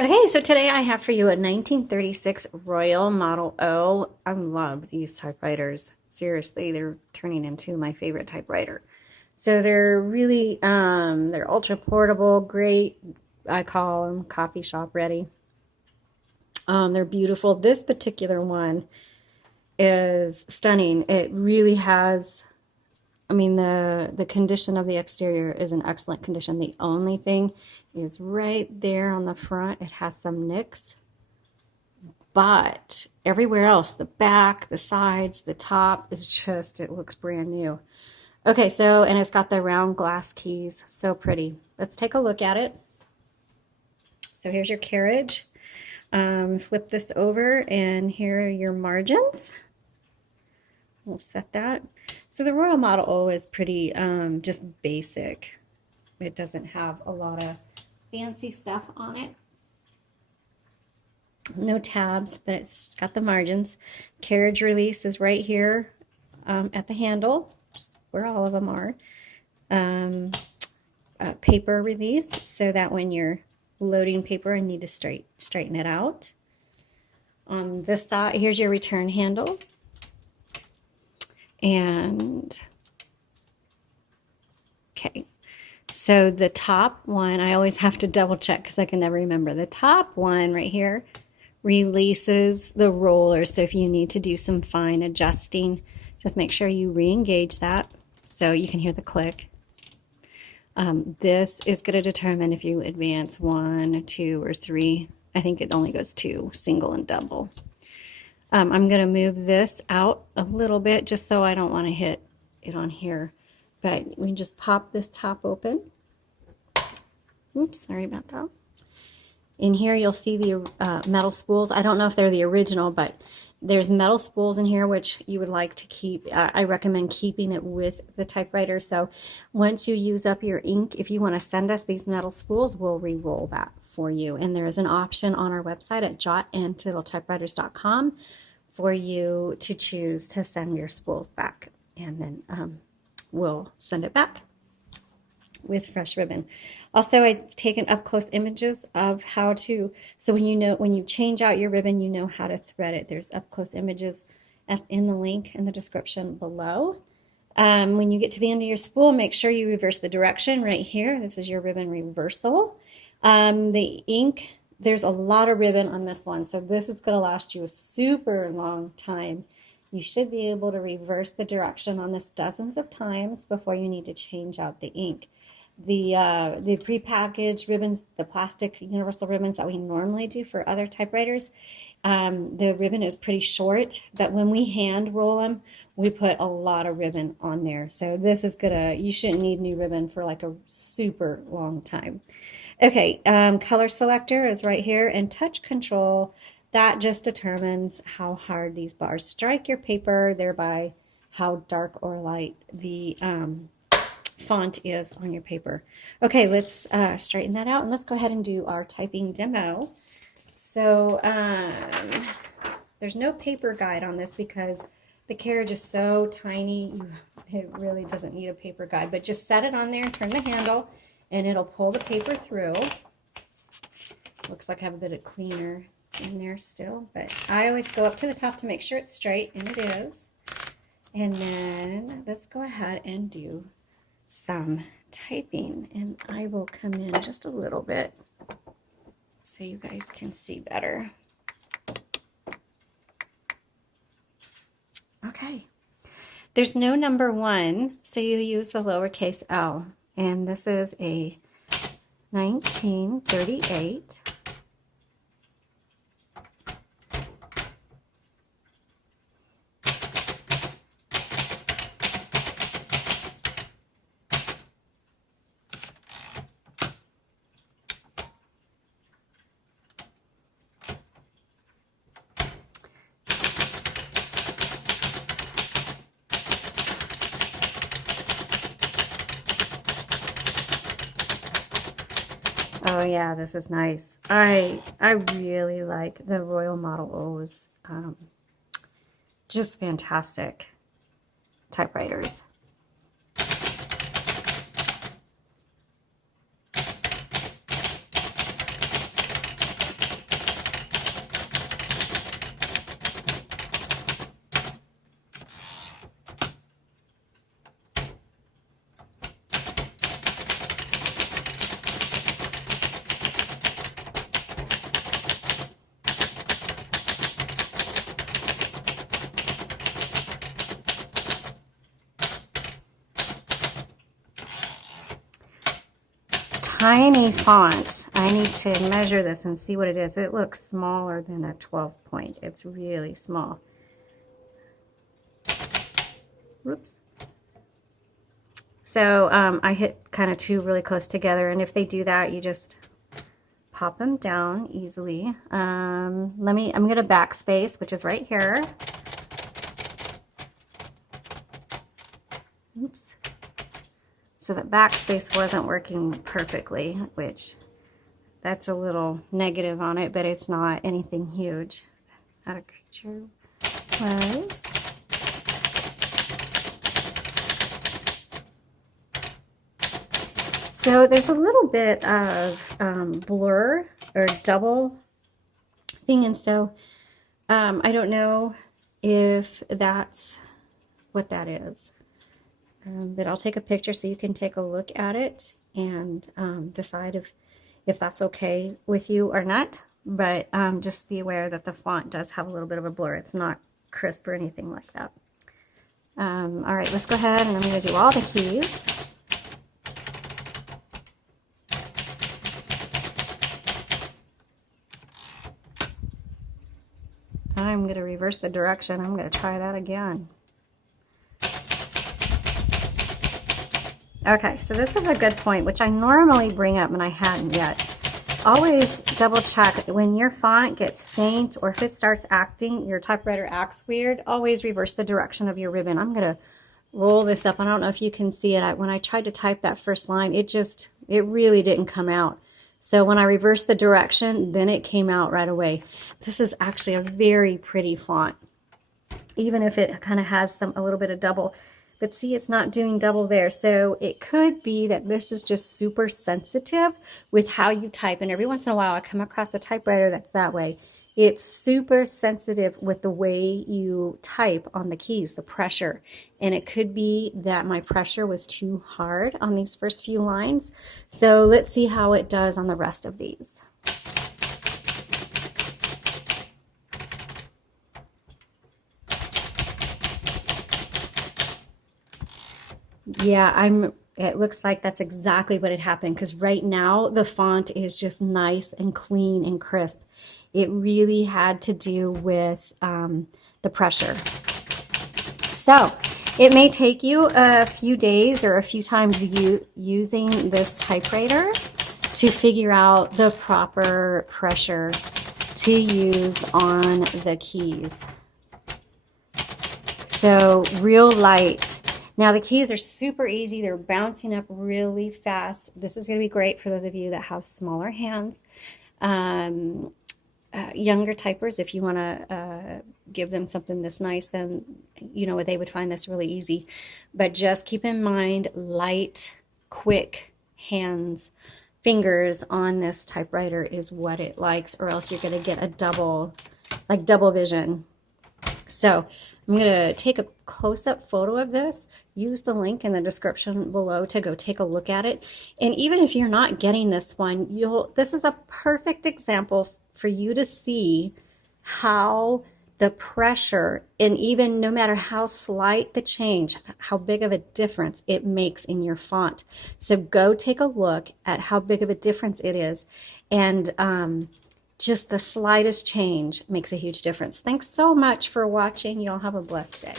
Okay, so today I have for you a 1936 Royal Model O. I love these typewriters. Seriously, they're turning into my favorite typewriter. So they're really, they're ultra portable, great. I call them coffee shop ready. They're beautiful. This particular one is stunning. It really has, I mean, the condition of the exterior is in excellent condition. The only thing is right there on the front, it has some nicks, but everywhere else, the back, the sides, the top is just, it looks brand new. Okay, so, and it's got the round glass keys, so pretty. Let's take a look at it. So here's your carriage. Flip this over, and here are your margins. We'll set that. So the Royal Model O is pretty just basic. It doesn't have a lot of fancy stuff on it. No tabs, but it's got the margins. Carriage release is right here at the handle, just where all of them are. Paper release, so that when you're loading paper and need to straighten it out. On this side, here's your return handle. And okay, so the top one, I always have to double check because I can never remember. The top one right here releases the roller. So if you need to do some fine adjusting, just make sure you re-engage that so you can hear the click. This is going to determine if you advance 1, 2, or 3. I think it only goes 2, single and double. I'm going to move this out a little bit just so I don't want to hit it on here. But we just pop this top open. Oops, sorry about that. In here you'll see the metal spools. I don't know if they're the original, but there's metal spools in here which you would like to keep. I recommend keeping it with the typewriter. So once you use up your ink, if you want to send us these metal spools, we'll re-roll that for you. And there is an option on our website at jotandtittletypewriters.com for you to choose to send your spools back. And then we'll send it back with fresh ribbon. Also, I've taken up close images of how to, so when you change out your ribbon, you know how to thread it. There's up close images in the link in the description below. When you get to the end of your spool, make sure you reverse the direction right here. This is your ribbon reversal. The ink, there's a lot of ribbon on this one, so this is going to last you a super long time. You should be able to reverse the direction on this dozens of times before you need to change out the ink. The prepackaged ribbons, the plastic universal ribbons that we normally do for other typewriters, the ribbon is pretty short, but when we hand roll them, we put a lot of ribbon on there. So this is you shouldn't need new ribbon for like a super long time. Okay, color selector is right here, and touch control, that just determines how hard these bars strike your paper, thereby how dark or light the font is on your paper. Okay, let's straighten that out, and let's go ahead and do our typing demo. So there's no paper guide on this because the carriage is so tiny, it really doesn't need a paper guide, but just set it on there and turn the handle, and it'll pull the paper through. Looks like I have a bit of cleaner in there still, but I always go up to the top to make sure it's straight, and it is. And then let's go ahead and do some typing, and I will come in just a little bit so you guys can see better. Okay, there's no number 1, so you use the lowercase l, and this is a 1938. Oh yeah, this is nice. I really like the Royal Model O's. Just fantastic typewriters. tiny font. I need to measure this and see what it is. It looks smaller than a 12 point. It's really small. Whoops. So I hit kind of two really close together, and if they do that, you just pop them down easily. I'm going to backspace, which is right here. Oops. So that backspace wasn't working perfectly, which that's a little negative on it, but it's not anything huge. Out of creature was. So there's a little bit of blur or double thing, and so I don't know if that's what that is. But I'll take a picture so you can take a look at it and decide if that's okay with you or not. But just be aware that the font does have a little bit of a blur. It's not crisp or anything like that. All right, let's go ahead and I'm going to do all the keys. I'm going to reverse the direction. I'm going to try that again. Okay, so this is a good point, which I normally bring up and I hadn't yet. Always double check when your font gets faint or if it starts acting, your typewriter acts weird, always reverse the direction of your ribbon. I'm going to roll this up. I don't know if you can see it. When I tried to type that first line, it really didn't come out. So when I reversed the direction, then it came out right away. This is actually a very pretty font, even if it kind of has a little bit of double. But see, it's not doing double there. So it could be that this is just super sensitive with how you type. And every once in a while, I come across a typewriter that's that way. It's super sensitive with the way you type on the keys, the pressure. And it could be that my pressure was too hard on these first few lines. So let's see how it does on the rest of these. Yeah, it looks like that's exactly what had happened, because right now the font is just nice and clean and crisp. It really had to do with the pressure. So it may take you a few days or a few times using this typewriter to figure out the proper pressure to use on the keys. So real light. Now the keys are super easy. They're bouncing up really fast. This is going to be great for those of you that have smaller hands. Younger typers, if you want to give them something this nice, then you know they would find this really easy. But just keep in mind light, quick fingers on this typewriter is what it likes, or else you're going to get a double vision. So I'm going to take a close-up photo of this. Use the link in the description below to go take a look at it. And even if you're not getting this one, this is a perfect example for you to see how the pressure, and even no matter how slight the change, how big of a difference it makes in your font. So go take a look at how big of a difference it is. And just the slightest change makes a huge difference. Thanks so much for watching. Y'all have a blessed day.